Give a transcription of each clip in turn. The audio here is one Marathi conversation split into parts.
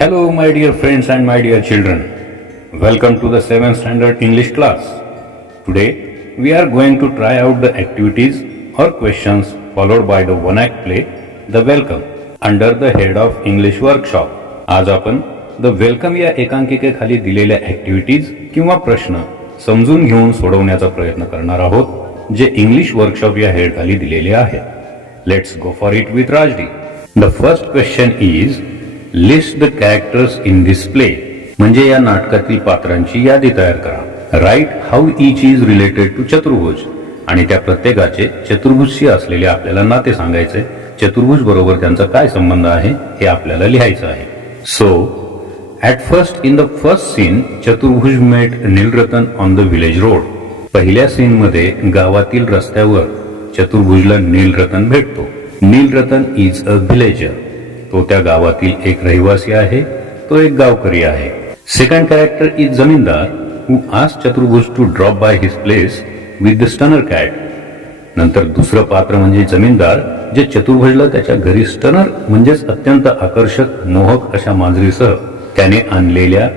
Hello, my dear friends and my dear children. Welcome to the 7th standard English class. Today, we are going to try out the activities or questions followed by the one-act play, The Welcome, under the head of English Workshop. आज आपण The Welcome या एकांकिकेखाली दिलेल्या ऍक्टिव्हिटीज किंवा प्रश्न समजून घेऊन सोडवण्याचा प्रयत्न करणार आहोत, जे इंग्लिश वर्कशॉप या हेड खाली दिलेले आहेत. Let's go for it with राजडी. The first question is list the characters in this play. म्हणजे या नाटकातील पात्रांची यादी तयार करा. Right how each is related to Chaturbhuj. आणि त्या प्रत्येकाचे चतुर्भुजशी असलेले आपल्याला नाते सांगायचे. चतुर्भुज बरोबर त्यांचा काय संबंध आहे हे आपल्याला लिहायचं आहे. So at first in the first scene Chaturbhuj met Nilratan on the village road. पहिल्या सीन मध्ये गावातील रस्त्यावर चतुर्भुजला नीलरतन भेटतो. Nilratan is a villager. तो त्या गावातील एक रहिवासी आहे. तो एक गावकरी आहे. Second character is zamindar who asked Chaturbhuj to drop by his place with the stunner cat. नंतर दुसरं पात्र म्हणजे जमीनदार, जे चतुर्भुजला त्याच्या घरी स्टनर म्हणजेच अत्यंत आकर्षक मोहक अशा मांजरीसह त्याने आणलेल्या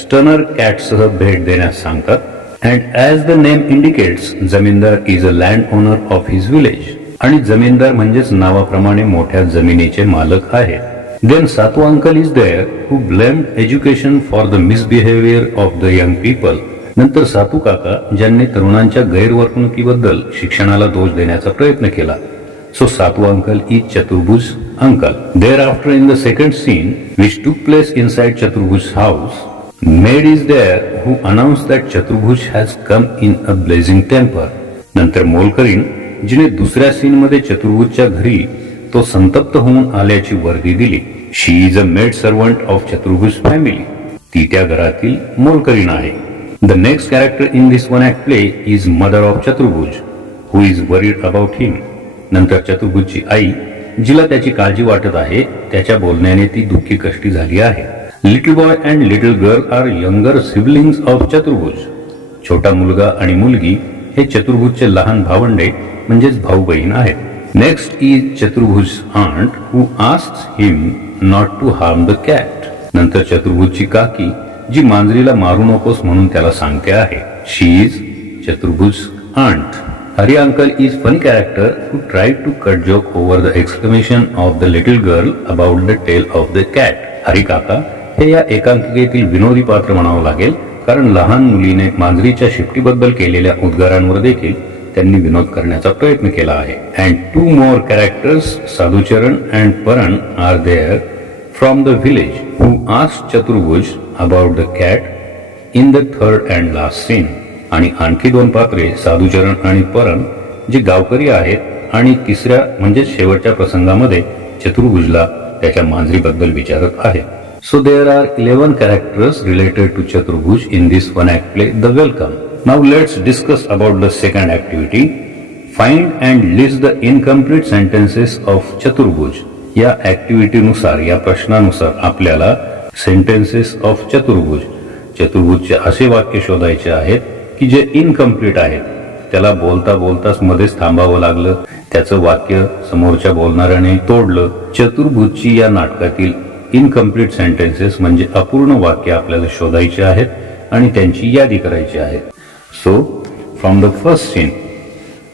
स्टनर कॅटसह भेट देण्यास सांगतात. And as the name indicates zamindar is a land owner of his village. आणि जमीनदार म्हणजेच नावाप्रमाणे मोठ्या जमिनीचे मालक आहेत. Then Satu uncle is there who blamed education for the misbehaviour of the young people. नंतर सातू काका ज्यांनी तरुणांच्या गैरवर्तणुकीबद्दल शिक्षणाला दोष देण्याचा प्रयत्न केला. So Satu uncle is Chaturbhuj uncle. Thereafter in the second scene which took place inside Chaturbhuj house, maid is there who announce that Chaturbhuj has come in a blazing temper. नंतर मोलकरीण जिने दुसऱ्या सीन मध्ये चतुर्भुजच्या घरी तो संतप्त होऊन आल्याची वर्दी दिली. She is a maid servant of Chaturbhuj family. ती त्या घरातील मोलकरीण आहे. The next character in this one act play is mother of Chaturbhuj who is worried about him. नंतर चतुर्भुजची आई, जिला त्याची काळजी वाटत आहे, त्याच्या बोलण्याने ती दुःखी कष्टी झाली आहे. Little boy and little girl are younger siblings of Chaturbhuj. छोटा मुलगा आणि मुलगी हे चतुर्भुजचे लहान भावंडे म्हणजेच भाऊ बहीण आहेत. Next is Chaturbhuj aunt who asks him not to harm the cat. नंतर चतुर्भुजची काकी, जी मांजरीला मारू नकोस म्हणून त्याला सांगते आहे. She is Chaturbhuj aunt. Hari uncle is funny character who try to cut joke over the exclamation of the little girl about the tale of the cat. Hari काका हे या एकांकिकेतील विनोदी पात्र म्हणावं लागेल, कारण लहान मुलीने मांजरीच्या शिफ्टीबद्दल केलेल्या उद्गारांवर देखील त्यांनी विनोद करण्याचा प्रयत्न केला आहे. And two more characters Sadhucharan and Paran are there from the village who asked Chaturbhuj about the cat in the third and last scene. आणि आणखी दोन पात्रे साधुचरण आणि परण जे गावकरी आहेत आणि तिसऱ्या म्हणजे शेवटच्या प्रसंगामध्ये चतुर्भुजला त्याच्या मांजरीबद्दल विचारत आहेत. So there are 11 characters related to Chaturbhuj in this one act play, The Welcome. Now let's discuss about the second activity. Find and list the incomplete sentences of Chaturbhuj. या ऍक्टिव्हिटी नुसार, या प्रश्नानुसार आपल्याला सेंटेन्सेस ऑफ चतुर्भुज, चतुर्भुजचे असे वाक्य शोधायचे आहेत की जे इनकम्प्लीट आहेत. त्याला बोलता बोलताच मध्येच थांबावं लागलं, त्याचं वाक्य समोरच्या बोलणाऱ्याने तोडलं. चतुर्भुजची या नाटकातील इनकम्प्लीट सेंटेन्सेस म्हणजे अपूर्ण वाक्य आपल्याला शोधायचे आहेत आणि त्यांची यादी करायची आहे. So from the first scene,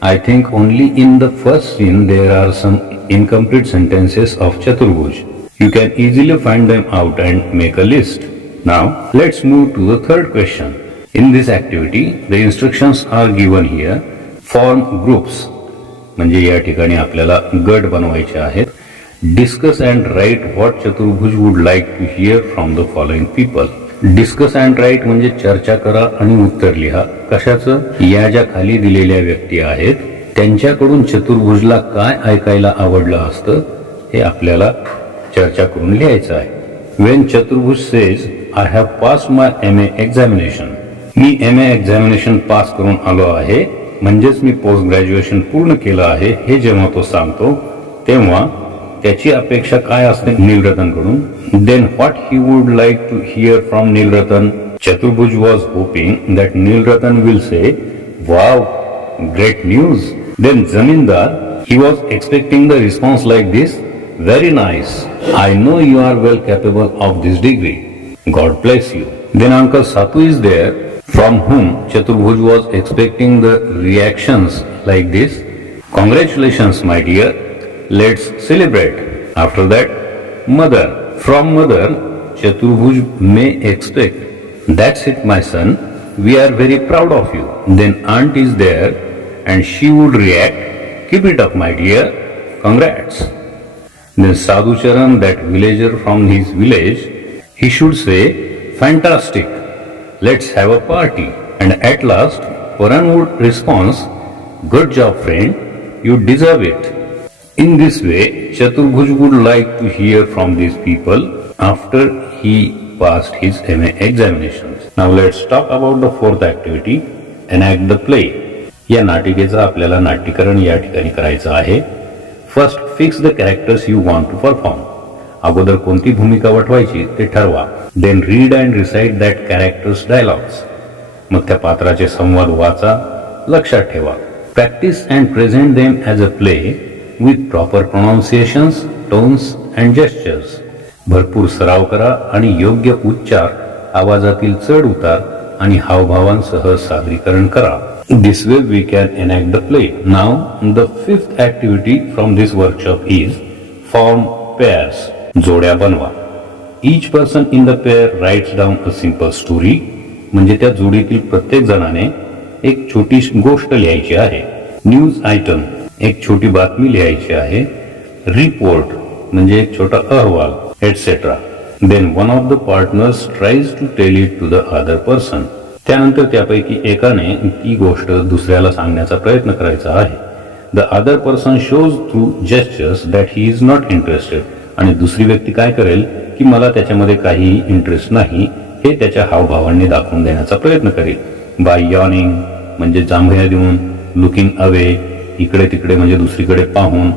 I think only in the first scene there are some incomplete sentences of Chaturbhuj. You can easily find them out and make a list. Now let's move to the third question. In this activity the instructions are given here. Form groups म्हणजे या ठिकाणी आपल्याला गट बनवायचे आहेत. Discuss and write what Chaturbhuj would like to hear from the following people. Discuss and write म्हणजे चर्चा करा आणि उत्तर लिहा. कशाचं? या ज्या खाली दिलेल्या व्यक्ती आहेत त्यांच्याकडून चतुर्भुजला काय ऐकायला आवडलं असतं हे आपल्याला चर्चा करून लिहायचं आहे. When Chaturbhuj says, I have passed my MA examination. Me MA examination pass करून आलो आहे, म्हणजेच मी पोस्ट ग्रॅज्युएशन पूर्ण केलं आहे, हे जेव्हा तो सांगतो तेव्हा त्याची अपेक्षा काय असते नीलरतनकडून. Then what he would like to hear from Nilratan. Chaturbhuj was hoping that Nilratan will say wow great news. Then zamindar, he was expecting the response like this Very nice. I know you are well capable of this degree. God bless you. Then Uncle Satu is there, from whom Chaturbhuj was expecting the reactions like this. Congratulations, my dear. Let's celebrate. After that, Mother. From Mother, Chaturbhuj may expect, that's it, my son. We are very proud of you. Then Aunt is there and she would react, keep it up, my dear. Congrats. Then Sadhu Charan, that villager from his village, he should say, fantastic. Let's have a party. And at last, Paran would respond, good job, friend. You deserve it. In this way, Chaturbhuj would like to hear from these people after he passed his MA examinations. Now let's talk about the fourth activity, enact the play. या नाटिकेचं आपल्याला नाट्यकरण या ठिकाणी करायचं आहे. First fix the characters you want to perform. अगोदर कोणती भूमिका वठवायची ते ठरवा. Then read and recite that characters dialogues. मग त्या पात्राचे संवाद वाचा, लक्षात ठेवा. Practice and present them as a play with proper pronunciations, tones and gestures. भरपूर सराव करा आणि योग्य उच्चार, आवाजातील चढ उतार आणि हावभावांसह सादरीकरण करा. This way we can enact the play. Now the fifth activity from this workshop is form pairs. जोड्या बनवा. Each person in the pair writes down a simple story. म्हणजे त्या जोडीतील प्रत्येक जणाने एक छोटी गोष्ट लिहायची आहे. न्यूज आयटम, एक छोटी बातमी लिहायची आहे. रिपोर्ट म्हणजे एक छोटा अहवाल, etcetera. Then one of the partners tries to tell it to the other person. त्यानंतर त्यापैकी एकाने ती गोष्ट दुसऱ्याला सांगण्याचा प्रयत्न करायचा आहे. The other person shows through gestures that he is not interested. आणि दुसरी व्यक्ती काय करेल की मला त्याच्यामध्ये काहीही इंटरेस्ट नाही हे त्याच्या हावभावांनी दाखवून देण्याचा प्रयत्न करेल. बाय यॉनिंग म्हणजे जांभया देऊन, लुकिंग अवे इकडे तिकडे म्हणजे दुसरीकडे पाहून,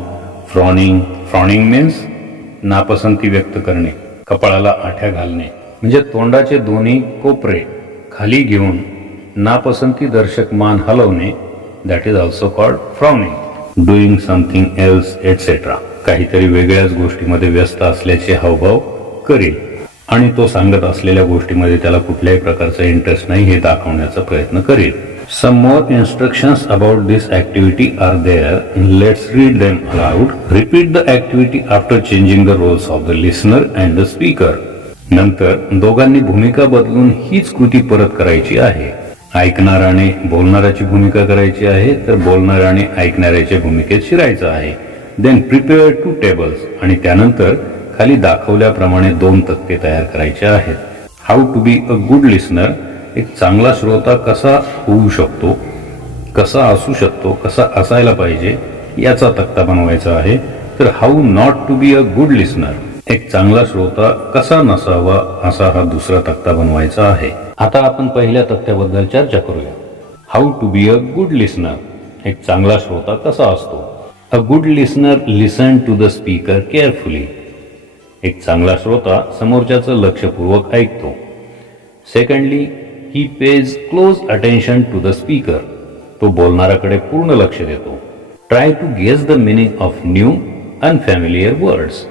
फ्रॉनिंग, फ्रॉनिंग मीन्स नापसंती व्यक्त करणे, कपाळाला आठ्या घालणे म्हणजे तोंडाचे दोन्ही कोपरे खाली घेऊन नापसंती दर्शक मान हलवणे, that is also called frowning. Doing something else etcetera. काहीतरी वेगळ्याच गोष्टीमध्ये व्यस्त असल्याचे हावभाव करेल आणि तो सांगत असलेल्या गोष्टीमध्ये त्याला कुठल्याही प्रकारचा इंटरेस्ट नाही हे दाखवण्याचा प्रयत्न करेल. Some more instructions about this activity are there. Let's read them aloud. Repeat the activity after changing the roles of the listener and the speaker. नंतर दोघांनी भूमिका बदलून हीच कृती परत करायची आहे. ऐकणाराने बोलणाऱ्याची भूमिका करायची आहे तर बोलणाऱ्याने ऐकणाऱ्याच्या भूमिकेत शिरायचं आहे. Then prepare 2 tables. आणि त्यानंतर खाली दाखवल्याप्रमाणे 2 तक्ते तयार करायचे आहेत. How to be a good listener. एक चांगला श्रोता कसा होऊ शकतो, कसा असू शकतो, कसा असायला पाहिजे याचा तक्ता बनवायचा आहे. तर how not to be a good listener. एक चांगला श्रोता कसा नसावा असा हा दुसरा तक्ता बनवायचा आहे. आता आपण पहिल्या तक्त्याबद्दल चर्चा करूया. How to be a good listener. एक चांगला श्रोता कसा असतो. A good listener listen to the speaker carefully. एक चांगला श्रोता समोरच्याचं लक्षपूर्वक ऐकतो. Secondly, he pays close attention to the speaker. तो बोलणाऱ्याकडे पूर्ण लक्ष देतो. Try to guess the meaning of new unfamiliar words.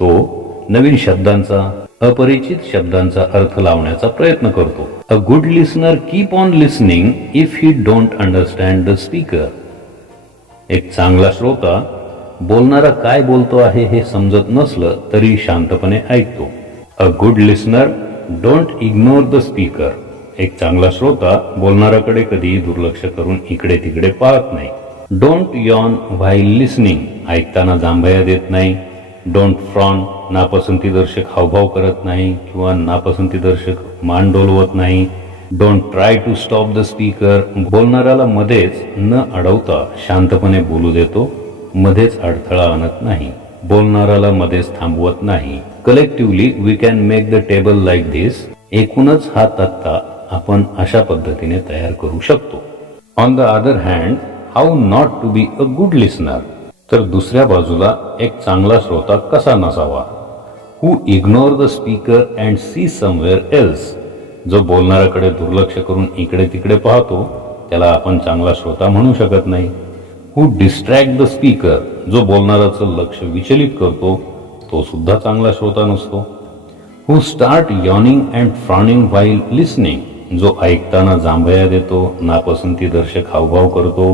तो नवीन शब्दांचा, अपरिचित शब्दांचा अर्थ लावण्याचा प्रयत्न करतो. A good listener keep on listening if he don't understand the speaker. एक चांगला श्रोता बोलणारा काय बोलतो आहे हे समजत नसलं तरी शांतपणे ऐकतो. अ good listener don't ignore the speaker. एक चांगला श्रोता बोलणाऱ्याकडे कधीही दुर्लक्ष करून इकडे तिकडे पाहत नाही. Don't Yon while listening. ऐकताना जांभया देत नाही. Don't frown. नापसंतीदर्शक हावभाव करत नाही किंवा नापसंतीदर्शक मान डोलवत नाही. Don't try to stop the speaker. बोलणाऱ्याला मध्येच न अडवता शांतपणे बोलू देतो. मध्येच अडथळा आणत नाही. बोलणाऱ्याला मध्येच थांबवत नाही. Collectively we can make the table like this. एकूणच हा तक्ता आपण अशा पद्धतीने तयार करू शकतो. On the other hand, how not to be a good listener. तर दुसऱ्या बाजूला एक चांगला श्रोता कसा नसावा. Who ignore the speaker and see somewhere else. जो बोलणाऱ्याकडे दुर्लक्ष करून इकडे तिकडे पाहतो त्याला आपण चांगला श्रोता म्हणू शकत नाही. हु डिस्ट्रॅक्ट द स्पीकर, जो बोलणाराचं लक्ष विचलित करतो तो सुद्धा चांगला श्रोता नसतो. Who start yawning and frowning while listening, जो ऐकताना जांभया देतो, नापसंती दर्शक हावभाव करतो,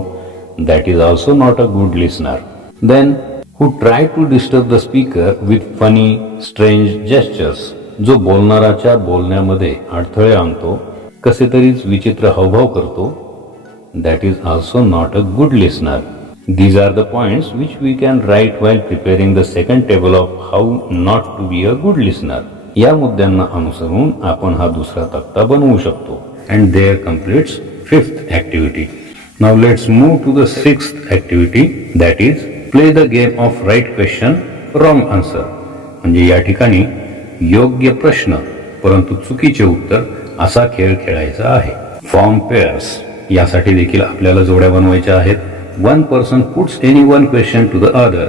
that is also not a good listener. Then who try to disturb the speaker with funny strange gestures, जो बोलणाराच्या बोलण्यामध्ये अडथळे आणतो, कसे तरीच विचित्र हावभाव करतो, that is also not a good listener. These are the points which we can write while preparing the second table of how not to be a good listener. या मुद्द्यांना अनुसरून आपण हा दुसरा तक्ता बनवू शकतो. And there completes fifth activity. Now let's move to the sixth activity, that is play the game of right question, wrong answer. म्हणजे या ठिकाणी योग्य प्रश्न परंतु चुकीचे उत्तर असा खेळ खेळायचा आहे. Form pairs. यासाठी देखील आपल्याला जोड्या बनवायच्या आहेत. One person puts any one question to the other.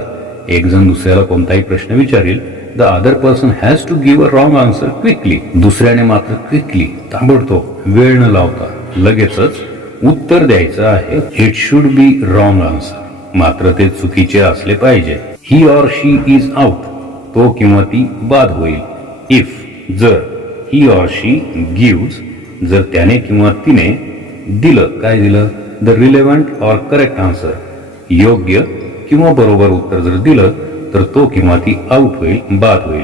एक जण दुसऱ्याला कोणताही प्रश्न विचारेल. The other person has to give a wrong answer quickly. दुसऱ्याने मात्र क्विकली, ताबडतोब, वेळ न लावता लगेचच उत्तर द्यायचं आहे. It should be wrong answer, मात्र ते चुकीचे असले पाहिजे. ही ऑर शी इज आउट, तो किंवा ती बाद होईल. इफ, जर, ही ऑर शी गिव्स, जर त्याने किंवा तिने दिलं, काय दिलं, the relevant or correct answer, योग्य किंवा बरोबर उत्तर जर दिलं तर तो किंवा ती आउट होईल, बाद होईल.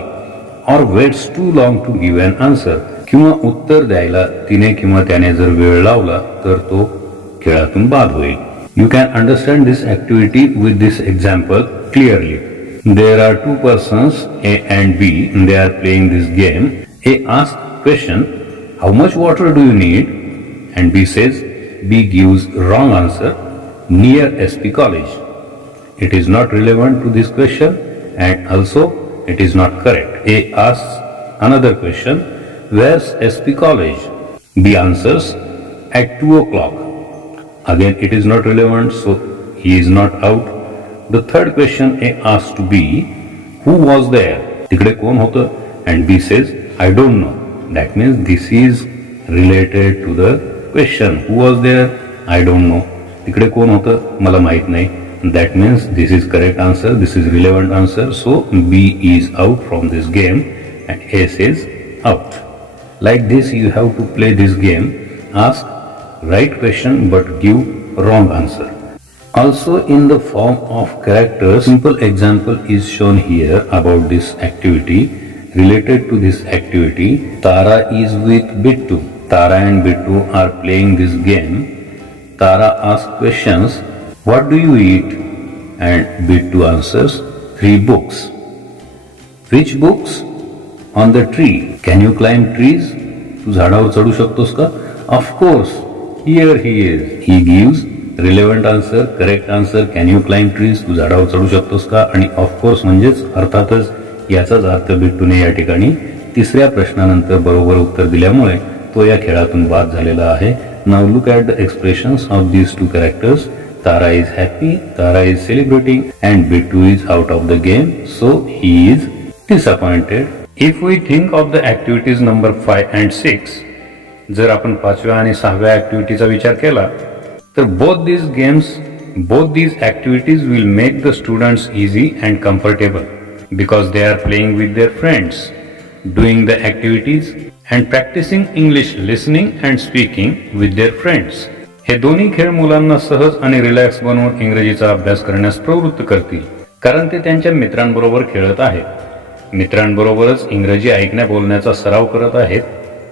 Or waits too long to give an answer, किंवा उत्तर द्यायला तिने किंवा त्याने जर वेळ लावला तर तो खेळातून बाद होईल. You can understand this activity with this example clearly. There are two persons A and B, they are playing this game. A ask question, how much water do you need? And B says, B gives wrong answer, near SP College. It is not relevant to this question and also it is not correct. A asks another question, where's SP College? B answers, at 2 o'clock. Again it is not relevant, so he is not out. The third question A asks to B, who was there? तिकडे कोण होतं? And B says, I don't know. That means this is related to the question. Who was there? I don't know. तिकडे कोण होतं? मला माहित नाही. That means this is correct answer. This is relevant answer. So B is out from this game and A says out. Like this you have to play this game. Ask right question but give wrong answer. Also in the form of characters, simple example is shown here about this activity. Related to this activity, Tara is with Bittu. Tara and Bittu are playing this game. Tara asks questions, what do you eat? And Bittu answers, 3 books. Which books? On the tree. Can you climb trees? तू झाडावर चढू शकतोस का? Of course. Here he is. He gives relevant answer, correct answer. Can you climb trees? तू झाडावर चढू शकतोस का? आणि of course म्हणजेच अर्थातच याचाच अर्थ बिट्टूने या ठिकाणी तिसऱ्या प्रश्नानंतर बरोबर उत्तर दिल्यामुळे तो या खेळातून बाद झालेला आहे. Now look at the expressions of these two characters. Tara is happy, Tara is celebrating and Bittu is out of the game, so he is disappointed. If we think of the activities number 5 and 6, जर आपण 5व्या आणि 6व्या ऍक्टिव्हिटीचा विचार केला तर both these activities will make the students easy and comfortable because they are playing with their friends, doing the activities and practicing English listening and speaking with their friends. हे दोन्ही खेळ मुलांना सहज आणि रिलॅक्स बनवून इंग्रजीचा अभ्यास करण्यास प्रवृत्त करतील, कारण ते त्यांच्या मित्रांबरोबर खेळत आहेत. मित्रांबरोबरच इंग्रजी ऐकण्या बोलण्याचा सराव करत आहेत,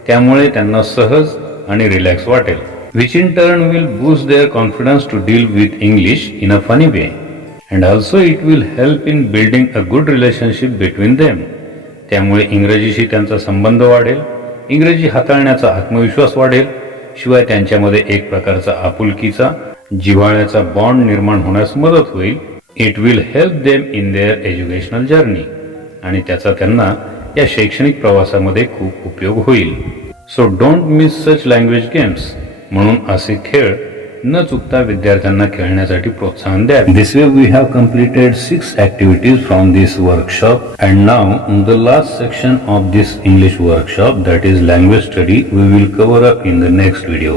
त्यामुळे त्यांना सहज आणि रिलॅक्स वाटेल. Which in turn will boost their confidence to deal with English in a funny way. And also it will help in building a good relationship between them. त्यामुळे इंग्रजीशी त्यांचा संबंध वाढेल, इंग्रजी हाताळण्याचा आत्मविश्वास वाढेल, शिवाय त्यांच्यामध्ये एक प्रकारचा आपुलकीचा, जिव्हाळ्याचा बॉन्ड निर्माण होण्यास मदत होईल. It will help them in their educational journey. आणि त्याचा त्यांना या शैक्षणिक प्रवासामध्ये खूप उपयोग होईल. So don't miss such language games. म्हणून असे खेळ न चुकता विद्यार्थ्यांना खेळण्यासाठी प्रोत्साहन द्या. This way we have completed 6 activities from this workshop. And now the last section of this English workshop, that is language study, we will cover up in the next video.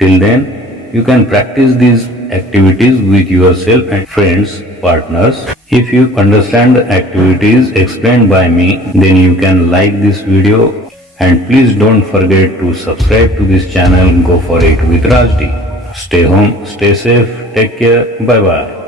Till then you can practice these activities with yourself and friends, partners. If you understand the activities explained by me, then you can like this video, and please don't forget to subscribe to this channel. Go for it with Rajdi. Stay home, stay safe, take care, bye bye.